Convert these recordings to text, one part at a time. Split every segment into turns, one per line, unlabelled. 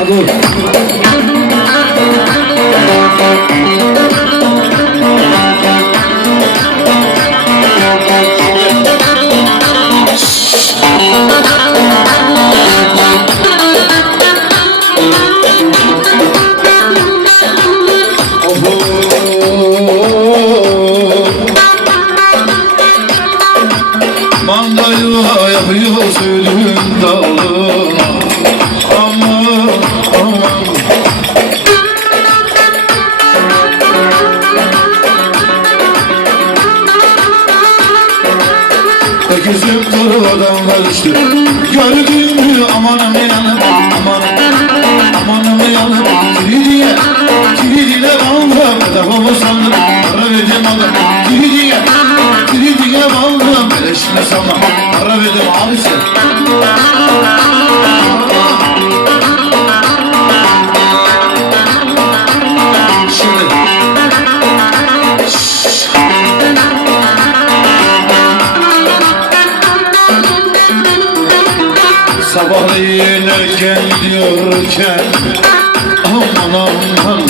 Oğlum.
Mandayla yapıyor sözün dalı Aman Herkesin karadan karıştı Gördün mü? Amanım yanım Sabahleyin erken gidiyorken Aman aman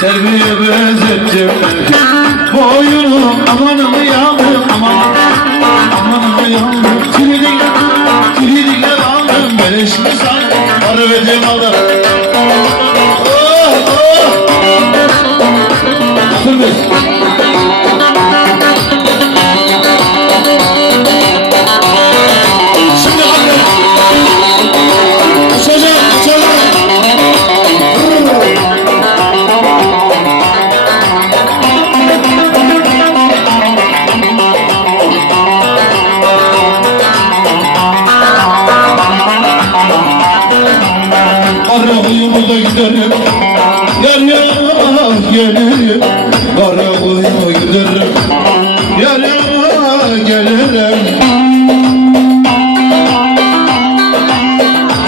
Selviye benzettim Boyunu amanımı yandım aman Amanımı yandım Tiridiye Tiridiye aldım Beleş mi sandım Para Arayımı da giderim. Yar yar gelirim. Arayımı giderim. Yar yar gelirim.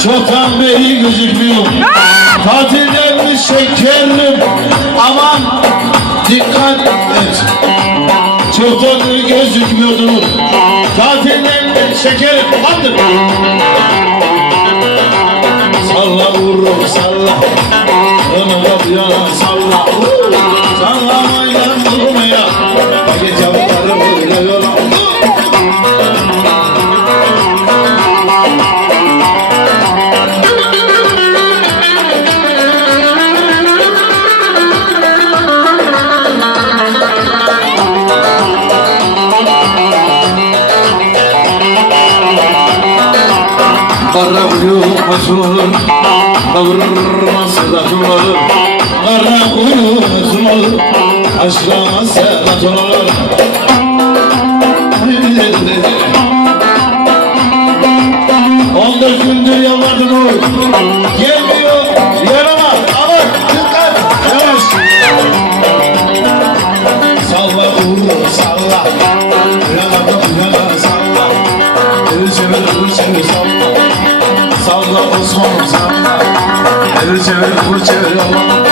Çoktan beri gözükmüyor. Tatillerini şekerim. Aman dikkat et. Çoktan gözükmüyordunuz Tatillerini şekerim. Hadi Salla. Onu da bir yana salla uyumaz olur Kavurmaz da olur Kara olur Aşkına selat olur. On dört gündür yalvardım oy Evi çevir vur çevir. Allah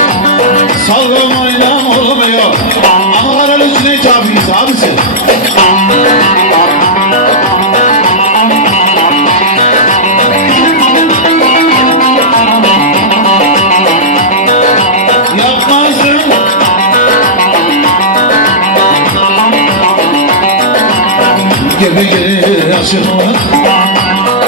Sallamayla olmuyor. Ankara'nın Cüneyt abiyiz abisi. Yapmazdım Gemi gelir aşkına